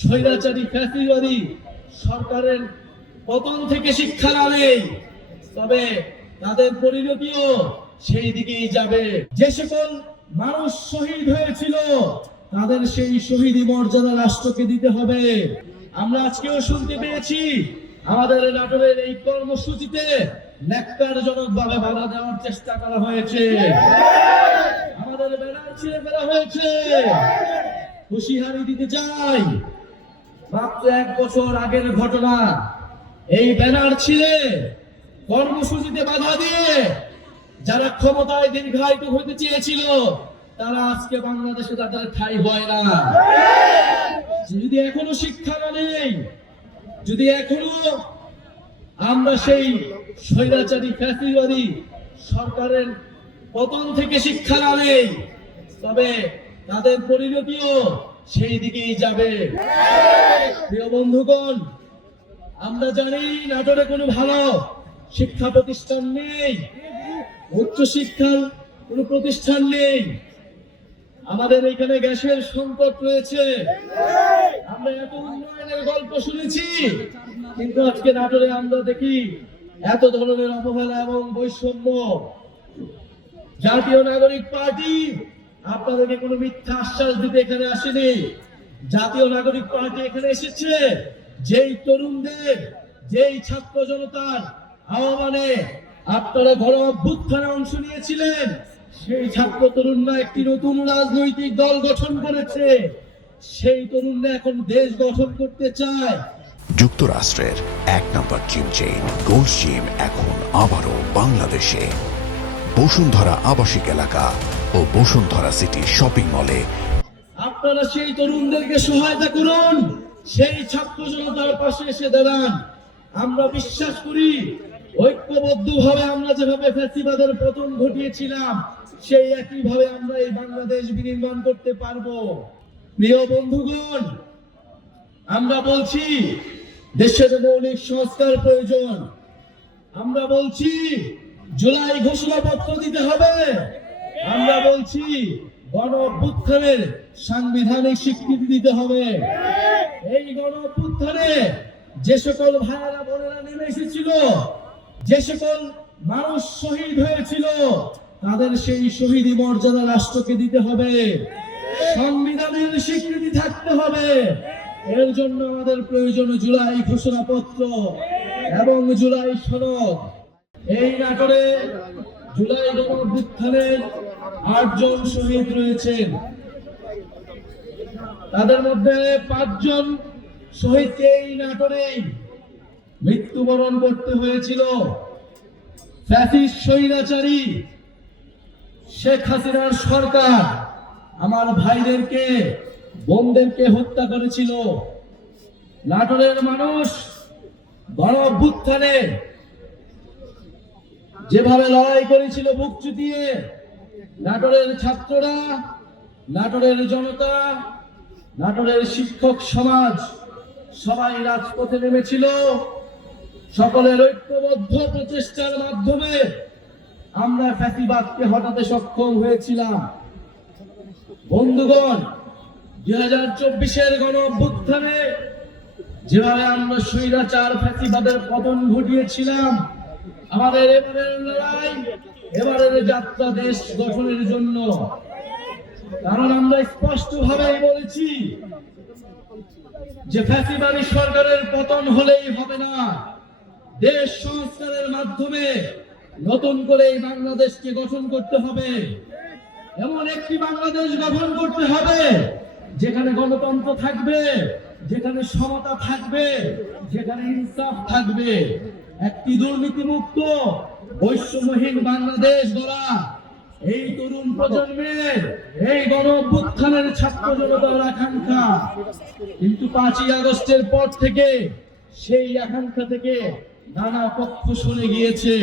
স্বৈরাচারী ফ্যাসিবাদী সরকারের পতন থেকে শিক্ষা না নেই, তবে তাদের পরিণতিও সেই দিকেই যাবে। যে সকল মানুষ শহীদ হয়েছিল তাদের সেই শহীদি মর্যাদা রাষ্ট্রকে দিতে হবে। আমরা আজকেও শুনতে পেয়েছি আমাদের নাটোরের এই কর্মসূচিতে ন্যাক্কারজনকভাবে বাধা দেওয়ার চেষ্টা করা হয়েছে, আমাদের ব্যানার ছিঁড়ে ফেলা হয়েছে। হুঁশিয়ারি দিতে চাই, মাত্র 1 বছর আগের ঘটনা। এই ব্যানার ছিঁড়ে কর্মসূচিতে বাধা দিয়ে যারা ক্ষমতায় দীর্ঘায়িত হতে চেয়েছিল তারা আজকে বাংলাদেশে তাদের ঠাঁই হয় না। যদি এখনো শিক্ষা না নেই, যদি এখনো আমরা সেই স্বৈরাচারী ফ্যাসিবাদী সরকারের পতন থেকে শিক্ষা না নেই, তবে তাদের পরিণতিও সেই দিকেই যাবে। প্রিয় বন্ধুগণ, আমরা জানি নাটোরে কোনো ভালো শিক্ষা প্রতিষ্ঠান নেই, উচ্চ শিক্ষার কোনো প্রতিষ্ঠান নেই। আমাদের এখানে গ্যাসের সংকট রয়েছে। আমরা এত উন্নয়নের গল্প শুনেছি, কিন্তু আজকে নাটোরে আমরা দেখি এত ধরনের অবহেলা এবং বৈষম্য। জাতীয় নাগরিক পার্টি আপনাদেরকে কোনো মিথ্যা আশ্বাস দিতে এখানে আসেনি। জাতীয় নাগরিক পার্টি এখানে এসেছে যেই তরুণদের, যেই ছাত্র জনতার আহ্বানে আপনারা গণ অভ্যুত্থানে অংশ নিয়েছিলেন, সেই ছাত্র তরুণরা একটি নতুন রাজনৈতিক দল গঠন করেছে। সেই তরুণরা এখন দেশ গঠন করতে চায়। যুক্তরাষ্ট্রের 1 নম্বর জিম চেইন গোল্ড জিম এখন আবারও বাংলাদেশে। বসুন্ধরা আবাসিক এলাকা ও বসুন্ধরা সিটি শপিং মলে। আপনারা সেই তরুণদেরকে সহায়তা করুন, সেই ছাত্র জনতার পাশে এসে দাঁড়ান। আমরা বিশ্বাস করি ঐক্যবদ্ধভাবে আমরা যেভাবে ফ্যাসিবাদের পতন ঘটিয়েছিলাম, সেই একইভাবে আমরা এই বাংলাদেশ বিনির্মাণ করতে পারবো। প্রিয় বন্ধুগণ, আমরা বলছি দেশের মৌলিক সংস্কার প্রয়োজন। আমরা বলছি জুলাই ঘোষণাপত্র দিতে হবে। আমরা বলছি গণ অভ্যুত্থানের সাংবিধানিক স্বীকৃতি দিতে হবে। এই গণ অভ্যুত্থানে যে সকল ভাইয়েরা বোনেরা নেমে এসেছিল, যে সকল মানুষ শহীদ হয়েছিল, তাদের সেই শহীদি মর্যাদা রাষ্ট্রকে দিতে হবে। সংবিধানের স্বীকৃতি থাকতে হবে। এর জন্য আমাদের প্রয়োজন জুলাই ঘোষণাপত্র এবং জুলাই সনদ। এই নাটোরে জুলাই গণ অভ্যুত্থানের 8 জন শহীদ রয়েছেন। তাদের মধ্যে 5 জন শহীদকে এই নাটোরেই মৃত্যুবরণ করতে হয়েছিল। ফ্যাসিস্ট স্বৈরাচারী শেখ হাসিনার সরকার আমার ভাইদেরকে, বোনদেরকে হত্যা করেছিল। নাটোরের মানুষ গণ অভ্যুত্থানে যেভাবে লড়াই করেছিল বুক চুটিয়ে, নাটোরের ছাত্ররা, নাটোরের জনতা, নাটোরের শিক্ষক সমাজ সবাই রাজপথে নেমেছিল। সকলের ঐক্যবদ্ধ প্রচেষ্টার মাধ্যমে আমরা ফ্যাসিবাদকে হটাতে সক্ষম হয়েছিলাম। বন্ধুগণ, 2024-এর গণ অভ্যুত্থানে যেভাবে আমরা স্বৈরাচার ফ্যাসিবাদের পতন ঘটিয়েছিলাম, আমাদের এবারের লড়াই, এবারের যাত্রা দেশ গঠনের জন্য। কারণ আমরা স্পষ্টভাবে বলেছি যে ফ্যাসিবাদী সরকারের পতন হলেই হবে না, দেশ সংস্কারের মাধ্যমে নতুন করে এই বাংলাদেশকে গঠন করতে হবে। এমন একটি বাংলাদেশ গঠন করতে হবে যেখানে গণতন্ত্র থাকবে, যেখানে সমতা থাকবে, যেখানে ইনসাফ থাকবে। একটি দুর্নীতিমুক্ত বৈষম্যহীন বাংলাদেশ গড়া এই তরুণ প্রজন্মের, এই গণ অভ্যুত্থানের ছাত্র জনতার আকাঙ্ক্ষা। কিন্তু 5ই আগস্টের পর থেকে সেই আকাঙ্ক্ষা থেকে নানা পক্ষ সরে গিয়েছে।